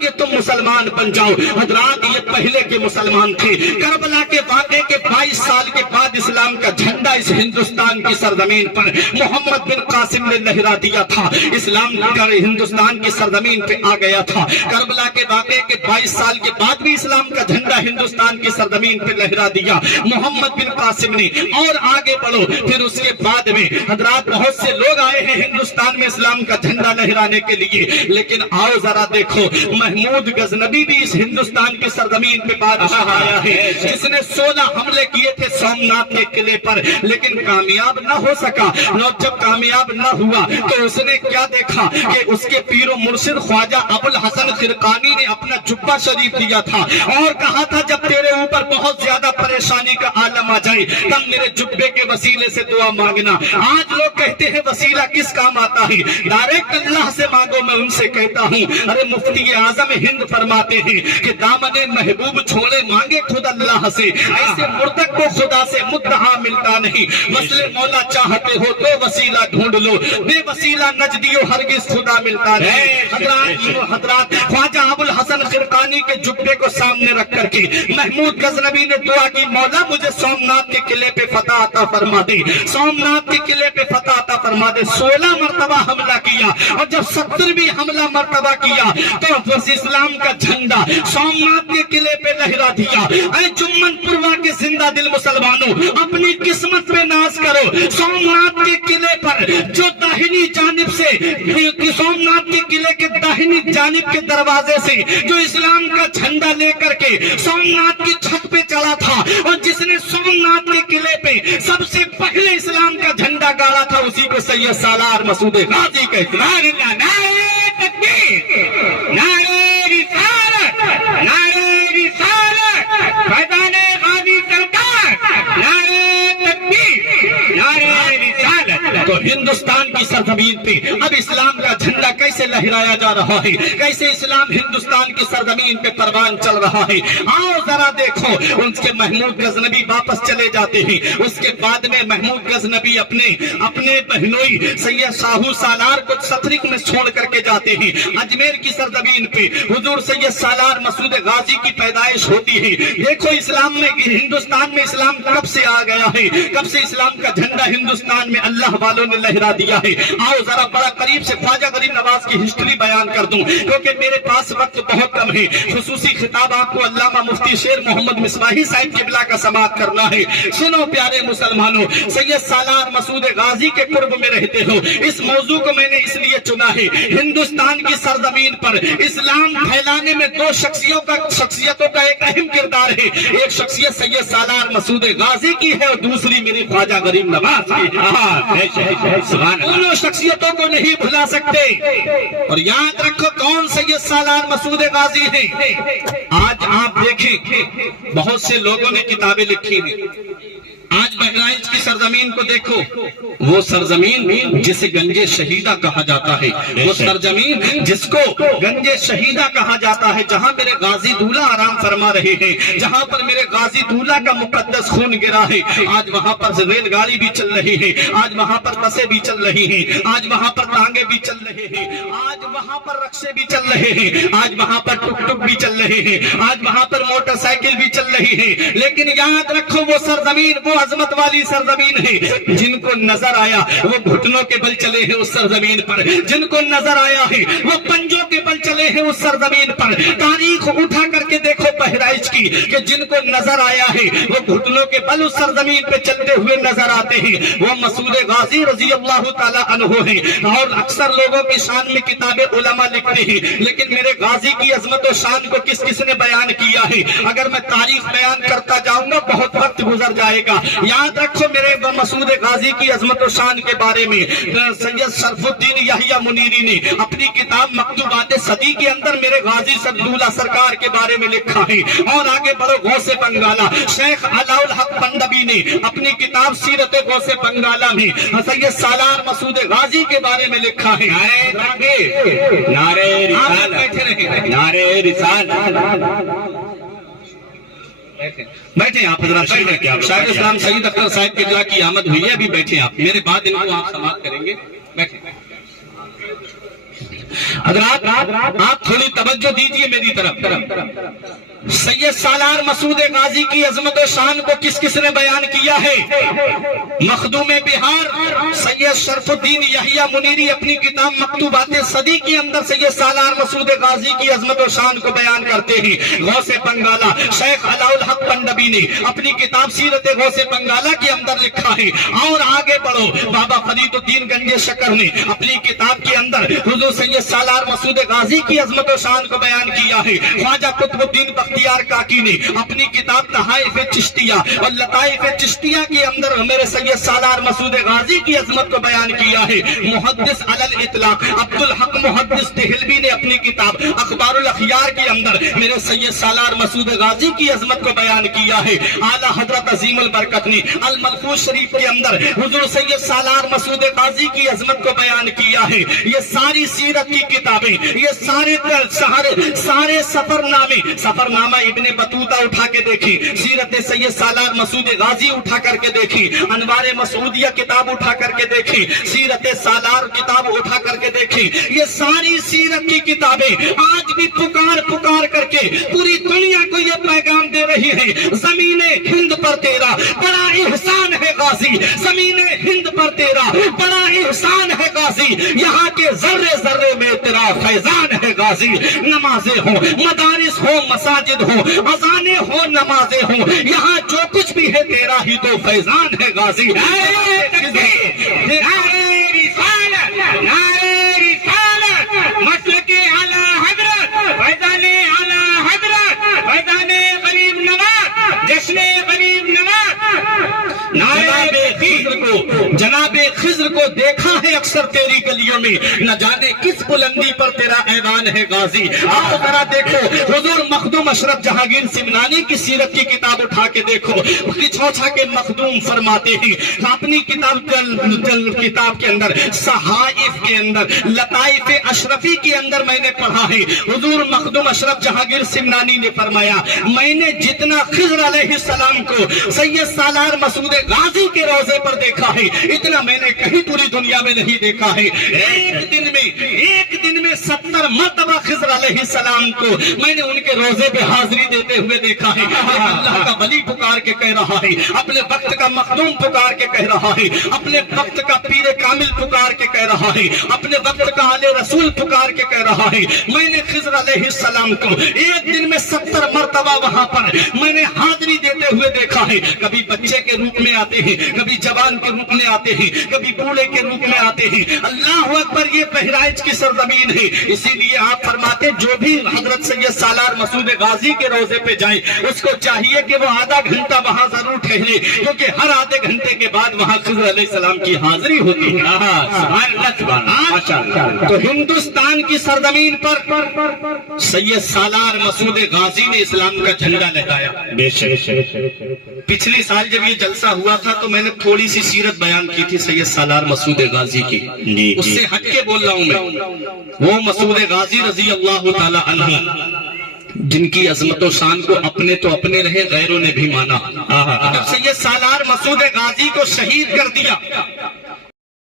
کہ تم مسلمان بن جاؤ۔ حضرات یہ پہلے کے مسلمان تھے۔ کربلا کے واقعے کے 22 سال کے بعد اسلام کا جھنڈا اس ہندوستان کی سرزمین پر محمد بن قاسم نے لہرا دیا تھا۔ اسلام کا ہندوستان کی سرزمین پہ آ گیا تھا۔ کربلا کے واقعے کے 22 سال کے بعد بھی اسلام کا جھنڈا ہندوستان کی سرزمین پہ لہرا دیا محمد بن قاسم نے۔ اور آگے بڑھو، پھر اس کے بعد میں حضرات بہت سے لوگ آئے ہیں ہندوستان میں اسلام کا جھنڈا لہرانے کے لیے، لیکن آؤ ذرا دیکھو، محمود غزنوی بھی اس ہندوستان کی سرزمین پہ بادشاہ آیا ہے جس نے 16 حملے کیے تھے سومناتھ کے قلعے پر، لیکن کامیاب نہ ہو سکا۔ جب کامیاب نہ ہوا تو اس نے کیا دیکھا کہ اس کے پیر و مرشد خواجہ ابو الحسن خرقانی نے اپنا جبہ شریف دیا تھا اور کہا تھا جب تیرے اوپر بہت زیادہ پریشانی کا عالم آ جائے تب میرے جبے کے وسیلے سے دعا مانگنا۔ آج لوگ کہتے ہیں وسیلہ کس کام آتا ہے؟ ڈائریکٹ اللہ سے مانگو۔ میں ان سے کہتا ہوں، ارے مفتی اعظم ہند فرماتے ہیں کہ دامن محبوب چھوڑے مانگے خود اللہ سے، ایسے مرتق کو خدا سے مدعا ملتا نہیں۔ مسئلے مولا چاہتے ہو تو وسیلہ ڈھونڈ لو، بے وسیلہ نجدیو ہرگز خدا ملتا نہیں۔ حضرات خواجہ ابو الحسن خرقانی کے جبے کو سامنے رکھ کر کے محمود غزنوی نے دعا کی، مولا مجھے سومناتھ کے قلعے پہ فتح عطا فرما دے، سومناتھ کے قلعے پہ فتح عطا فرما دے۔ 16 مرتبہ حملہ کیا اور جب 70ویں حملہ مرتبہ کیا تو اسلام کا جھنڈا سومناتھ کے قلعے پہ لہرا دیا۔ اے جمن پوروا کے زندہ دل مسلمانوں، اپنی قسمت پہ ناز کرو۔ سومناتھ کے قلعے پر جو داہنی جانب سے، سومناتھ کے قلعے کے داہنی جانب کے دروازے سے جو اسلام کا جھنڈا لے کر کے سومناتھ کی چھت پہ چلا تھا اور جس نے سومناتھ کے قلعے پہ سب سے پہلے اسلام کا جھنڈا گاڑا تھا، اسی کو سید سالار مسعود غازی کہتے ہیں۔ نعرہ تکبیر، نعرہ رسالت، نعرہ رسالت، فیضان غازی سرکار، نعرہ تکبیر، نعرہ رسالت۔ تو ہندوستان کی سرزمین پہ اب اسلام کا جھنڈا کیسے لہرایا جا رہا ہے، کیسے اسلام ہندوستان کی سرزمین پہ پروان چل رہا ہے۔ آؤ ذرا دیکھو، ان کے محمود غزنوی واپس چلے جاتے ہیں۔ اس کے بعد میں محمود غزنوی اپنے بہنوئی سید شاہو سالار کو سترک میں چھوڑ کر کے جاتے ہیں۔ اجمیر کی سرزمین پہ حضور سید سالار مسعود غازی کی پیدائش ہوتی ہے۔ دیکھو اسلام میں، ہندوستان میں اسلام کب سے آ گیا ہے، کب سے اسلام کا جھنڈا ہندوستان میں اللہ والوں نے لہرا دیا ہے۔ آؤ ذرا بڑا قریب سے خواجہ غریب نواز کی ہسٹری بیان کر دوں، کیونکہ میرے پاس وقت بہت کم ہے۔ خصوصی خطاب آپ کو علامہ مفتی شیر محمد مصباحی صاحب قبلہ کا سماعت کرنا ہے۔ سنو پیارے مسلمانوں، سید سالار مسعود غازی کے قرب میں رہتے ہو، اس موضوع کو میں نے اس لیے چنا ہے۔ ہندوستان کی سرزمین پر اسلام پھیلانے میں دو شخصیتوں کا ایک اہم کردار ہے۔ ایک شخصیت سید سالار مسعود غازی کی ہے اور دوسری میری خواجہ غریب نواز کی۔ دونوں شخصیتوں کو نہیں بھلا سکتے، اور یاد رکھو کون سید سالار مسعود غازی ہیں۔ آج آپ دیکھیں بہت سے لوگوں نے کتابیں لکھی ہیں۔ آج بہرائچ کی سرزمین کو دیکھو، وہ سرزمین جسے گنج شہیدہ کہا جاتا ہے، وہ سرزمین جس کو گنج شہیدہ کہا جاتا ہے، جہاں میرے غازی دولہ آرام فرما رہے ہیں، جہاں پر میرے غازی دولہ کا مقدس خون گرا ہے۔ آج وہاں پر ریل گاڑی بھی چل رہی ہے، آج وہاں پر بسیں بھی چل رہی ہیں، آج وہاں پر ٹانگے بھی چل رہے ہیں، آج وہاں پر رکشے بھی چل رہے ہیں، آج وہاں پر ٹک ٹک بھی چل رہے ہیں، آج وہاں پر موٹر سائیکل بھی چل رہی ہے۔ لیکن یاد رکھو وہ سرزمین، وہ عظمت والی سرزمین ہے، جن کو نظر آیا وہ گھٹنوں کے بل چلے ہیں اس سرزمین پر، جن کو نظر آیا ہے وہ پنجوں کے بل چلے ہیں اس سرزمین پر۔ تاریخ اٹھا کر کے دیکھو بہرائچ کی، کہ جن کو نظر آیا ہے وہ گھٹنوں کے بل اس سرزمین پہ چلتے ہوئے نظر آتے ہیں، وہ مسعود غازی رضی اللہ تعالی عنہ ہیں۔ اور اکثر لوگوں کی شان میں کتابیں علماء لکھتے ہیں، لیکن میرے غازی کی عظمت و شان کو کس کس نے بیان کیا ہے؟ اگر میں تاریخ بیان کرتا جاؤں گا بہت وقت گزر جائے گا۔ یاد رکھو میرے مسعود غازی کی عظمت و شان کے بارے میں سید شرف الدین یحییٰ منیری نے اپنی کتاب مکتوبات صدی کے اندر میرے غازی سعداللہ سرکار کے بارے میں لکھا ہے۔ اور آگے بڑھو، غوث بنگالہ شیخ علاء الحق پندبی نے اپنی کتاب سیرت غوث بنگالہ میں سید سالار مسعود غازی کے بارے میں لکھا ہے۔ نعرہ رسالت، نعرہ رسالت۔ بیٹھیں آپ حضرات، شاہد اسلام سعید اختر صاحب قبلہ کی آمد ہوئی ہے، ابھی بیٹھیں آپ، میرے بعد ان کو آپ سماعت کریں گے، بیٹھیں۔ حضرات آپ تھوڑی توجہ دیجئے میری طرف. سید سالار مسعود غازی کی عظمت و شان کو کس کس نے بیان کیا ہے؟ مخدوم بہار سید شرف الدین یحییٰ منیری اپنی کتاب مکتوبات صدی کے اندر سید سالار مسعود غازی کی عظمت و شان کو بیان کرتے ہیں. غوث بنگالہ شیخ علاء الحق پنڈبی نے اپنی کتاب سیرت غوث بنگالہ کے اندر لکھا ہے. اور آگے بڑھو، بابا فرید الدین گنج شکر نے اپنی کتاب کے اندر حضور سید سالار مسعود غازی کی عظمت و شان کو بیان کیا ہے. خواجہ قطب الدین بختیار کاکی نے اپنی کتاب تحائف چشتیہ اور لطائف چشتیہ کے اندر میرے سید سالار مسعود غازی کی عظمت کو بیان کیا ہے. محدث علی الاطلاق عبدالحق محدث دہلوی نے اپنی کتاب اخبار الاخیار کے اندر میرے سید سالار مسعود غازی کی عظمت کو بیان کیا ہے. اعلیٰ حضرت عظیم البرکت نے الملفوظ شریف کے اندر حضور سید سالار مسعود غازی کی عظمت کو بیان کیا ہے. یہ ساری سیرت کی کتابیں، یہ سارے سفر نامہ ابن بطوطہ اٹھا کے دیکھی، سیرت سید سالار مسعود غازی اٹھا کر کے دیکھی، انوار مسعودیہ کتاب اٹھا کر کے دیکھی، سیرت سالار کتاب اٹھا کر کے دیکھی. یہ ساری سیرت کی کتابیں آج بھی پکار کر کے پوری دنیا کو یہ پیغام دے رہی ہیں، زمین ہند پر تیرا بڑا احسان ہے غازی، زمین ہند پر تیرا بڑا احسان ہے غازی، یہاں کے ذرے ذرے میں تیرا فیضان ہے غازی. نمازیں ہوں، مدارس ہوں، مساجد ہوں، اذانیں ہوں، نمازیں ہوں، یہاں جو کچھ بھی ہے تیرا ہی تو فیضان ہے غازی. مسلک اعلیٰ حضرت فیضان اعلیٰ حضرت فیضان غریب نواز جشن غریب نواز. جناب خضر کو دیکھا ہے اکثر تیری گلیوں میں، نہ جانے کس بلندی پر تیرا ایوان ہے غازی. آپ ذرا دیکھو حضور مخدوم اشرف جہانگیر سمنانی کی سیرت کی کتاب اٹھا کے دیکھو. چھوچھا کے مخدوم فرماتے ہیں اپنی کتاب کے اندر صحائف کے اندر لطائف اشرفی کے اندر میں نے پڑھا ہے. حضور مخدوم اشرف جہانگیر سمنانی نے فرمایا میں نے جتنا خضر علیہ السلام کو سید سالار مسعود غازی کے روزے پر دیکھا ہے اتنا میں نے کہیں پوری دنیا میں نہیں دیکھا ہے. ایک دن میں 70 مرتبہ خضر علیہ السلام کو میں نے ان کے روزے پہ حاضری دیتے ہوئے دیکھا ہے. اللہ کا ولی پکار کے کہہ رہا ہے، اپنے وقت کا مخدوم پکار کے کہہ رہا ہے، اپنے وقت کا پیر کامل پکار کے کہہ رہا ہے، اپنے وقت کا آل رسول پکار کے کہہ رہا ہے. میں نے خضر علیہ السلام کو ایک دن میں 70 مرتبہ وہاں پر میں نے حاضری دیتے ہوئے دیکھا ہے. کبھی بچے کے روپ میں آتے ہیں، کبھی جوان کے روپ میں آتے ہیں، کبھی بوڑھے کے روپ میں آتے ہیں. اللہ اکبر، یہ بہرائچ کی سرزمین ہے. اسی لیے آپ فرماتے جو بھی حضرت سید سالار مسعود غازی کے روزے پہ جائیں اس کو چاہیے کہ وہ آدھا گھنٹہ وہاں ضرور ٹھہرے، کیونکہ ہر آدھے گھنٹے کے بعد وہاں خضر علیہ السلام کی حاضری ہوتی ہے. تو ہندوستان کی سرزمین پر سید سالار مسعود غازی نے اسلام کا جھنڈا لہرایا. پچھلی سال جب یہ جلسہ ہوا تھا تو میں نے تھوڑی سی سیرت بیان کی تھی سید سالار مسعود غازی کی. اس سے ہٹ کے بول رہا ہوں میں، وہ مسعود غازی رضی اللہ تعالی عنہ جن کی عظمت و شان کو اپنے تو اپنے رہے غیروں نے بھی مانا. جب سید سالار مسعود غازی کو شہید کر دیا